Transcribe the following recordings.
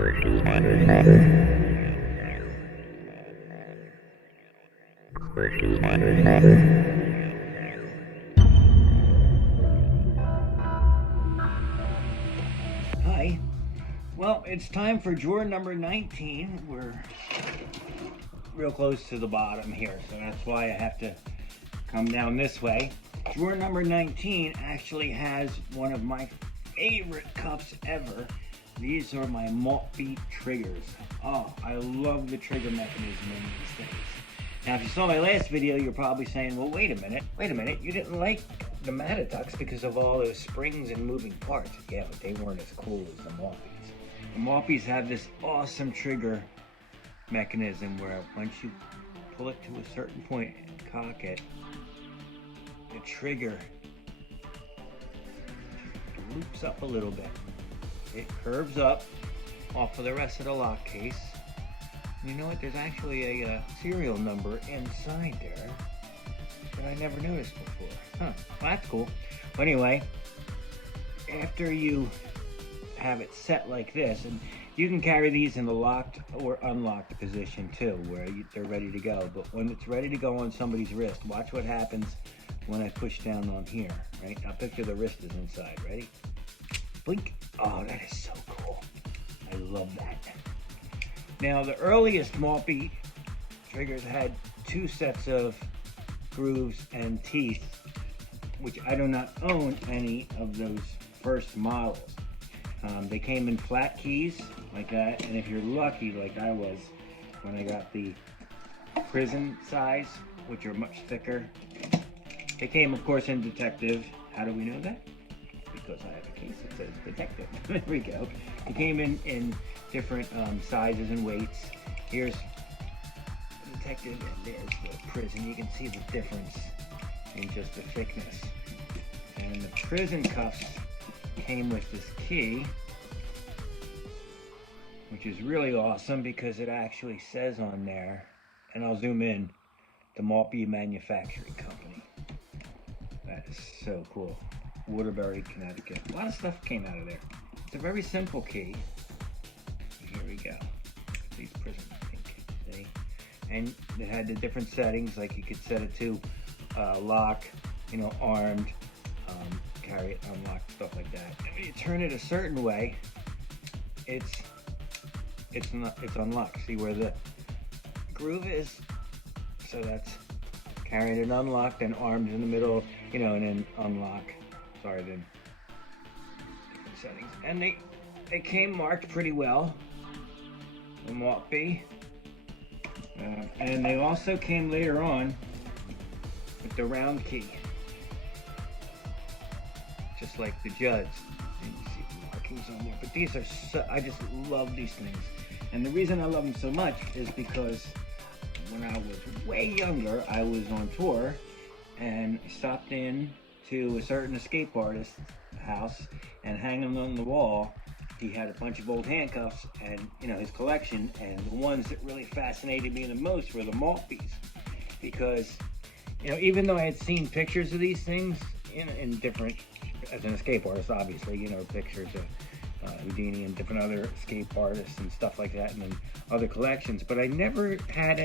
Hi. Well, it's time for drawer number 19. We're real close to the bottom here, so that's why I have to come down this way. Drawer number 19 actually has one of my favorite cups ever. These are my Maltby triggers. Oh, I love the trigger mechanism in these things. Now, if you saw my last video, you're probably saying, well, wait a minute, you didn't like the Matitucks because of all those springs and moving parts. Yeah, but they weren't as cool as the Maltbys. The Maltbys have this awesome trigger mechanism where once you pull it to a certain point and cock it, the trigger loops up a little bit. It curves up off of the rest of the lock case. You know what? There's actually a serial number inside there that I never noticed before. Huh, well, that's cool. But anyway, after you have it set like this, and you can carry these in the locked or unlocked position too, where they're ready to go. But when it's ready to go on somebody's wrist, watch what happens when I push down on here, right? Now picture the wrist is inside, ready? Blink. Oh, that is so cool. I love that. Now, the earliest Maltby triggers had two sets of grooves and teeth, which I do not own any of those first models. They came in flat keys like that, and if you're lucky, like I was, when I got the prison size, which are much thicker. They came, of course, in detective. How do we know that? Because I have a case that says detective. There we go. It came in different sizes and weights. Here's detective and there's the prison. You can see the difference in just the thickness. And the prison cuffs came with this key, which is really awesome because it actually says on there, and I'll zoom in, the Maltby Manufacturing Company. That is so cool. Waterbury, Connecticut. A lot of stuff came out of there. It's a very simple key. Here we go. These prison, I think. See? And it had the different settings, like you could set it to lock, you know, armed, carry it, unlock, stuff like that. And when you turn it a certain way, it's unlocked. See where the groove is? So that's carrying it unlocked and armed in the middle, you know, and then unlock. Sorry, then different settings. And they came marked pretty well, the Maltby. And they also came later on with the round key, just like the Judds. You can see the markings on there. But these are I just love these things. And the reason I love them so much is because when I was way younger, I was on tour and stopped in to a certain escape artist's house, and hanging on the wall, he had a bunch of old handcuffs and, you know, his collection, and the ones that really fascinated me the most were the Maltbys, because, you know, even though I had seen pictures of these things in different, as an escape artist, obviously, you know, pictures of Houdini and different other escape artists and stuff like that, and then other collections, but I never had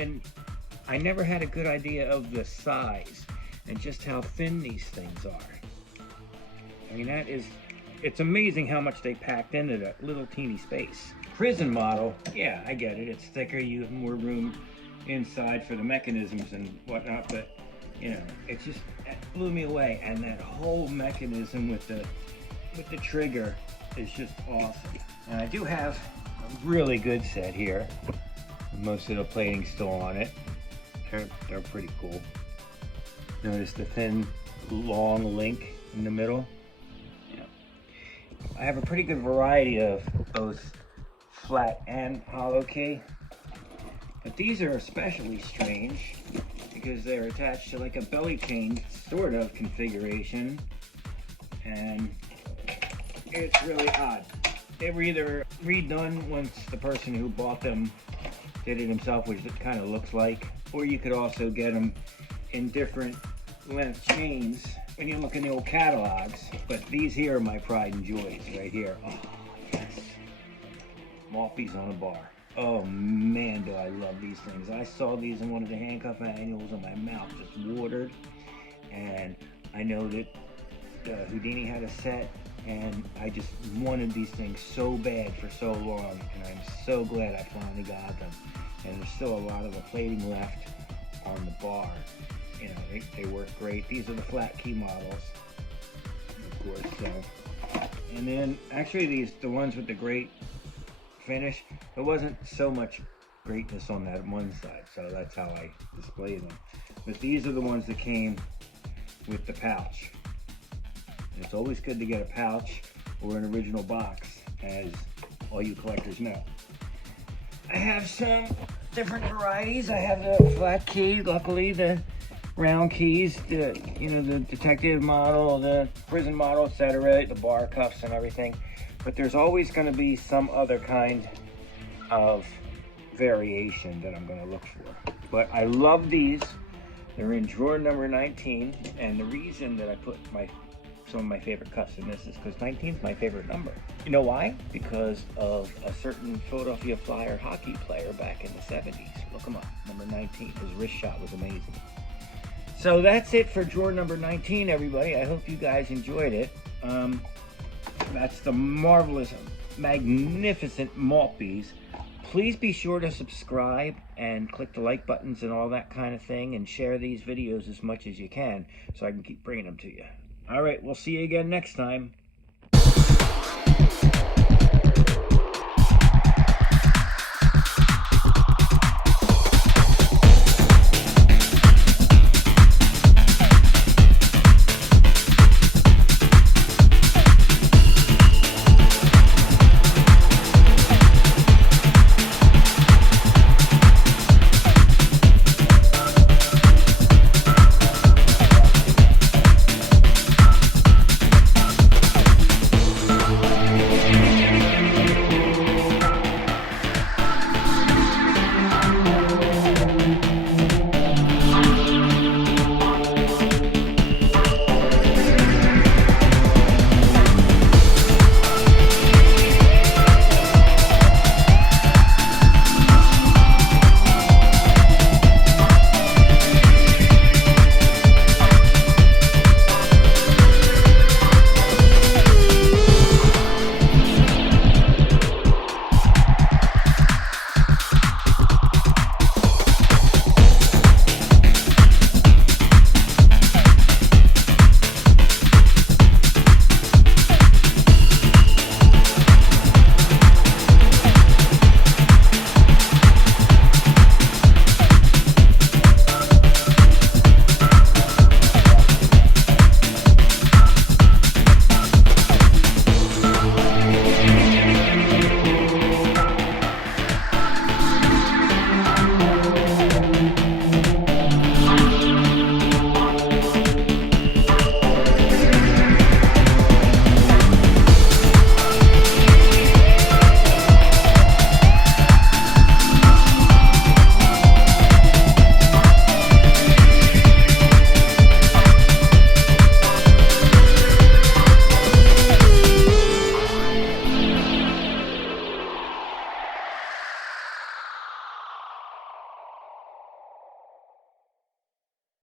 a good idea of the size and just how thin these things are. I mean, it's amazing how much they packed into that little teeny space. Prison model, yeah, I get it. It's thicker, you have more room inside for the mechanisms and whatnot, but, you know, it blew me away. And that whole mechanism with the trigger is just awesome. And I do have a really good set here. Most of the plating's still on it. They're pretty cool. Notice the thin, long link in the middle. Yeah. I have a pretty good variety of both flat and hollow key. But these are especially strange because they're attached to like a belly chain sort of configuration. And it's really odd. They were either redone once the person who bought them did it himself, which it kind of looks like, or you could also get them in different length chains when you look in the old catalogs. But these here are my pride and joys right here. Oh, yes. Maltbys on a bar. Oh man, do I love these things. I saw these in one of the handcuff manuals and my mouth just watered. And I know that Houdini had a set, and I just wanted these things so bad for so long, and I'm so glad I finally got them. And there's still a lot of the plating left on the bar. You know, they work great. These are the flat key models, of course. So, and then actually the ones with the great finish, there wasn't so much greatness on that one side, so that's how I display them. But these are the ones that came with the pouch. And it's always good to get a pouch or an original box, as all you collectors know. I have some different varieties. I have the flat key, luckily the round keys, the detective model, the prison model, etc., the bar cuffs and everything. But there's always going to be some other kind of variation that I'm going to look for. But I love these. They're in drawer number 19, and the reason that I put some of my favorite cuffs in this is because 19 is my favorite number. You know why? Because of a certain Philadelphia Flyer hockey player back in the 70s. Look him up, number 19. His wrist shot was amazing. So that's it for drawer number 19, everybody. I hope you guys enjoyed it. That's the marvelous, magnificent Maltbys. Please be sure to subscribe and click the like buttons and all that kind of thing, and share these videos as much as you can so I can keep bringing them to you. All right, we'll see you again next time.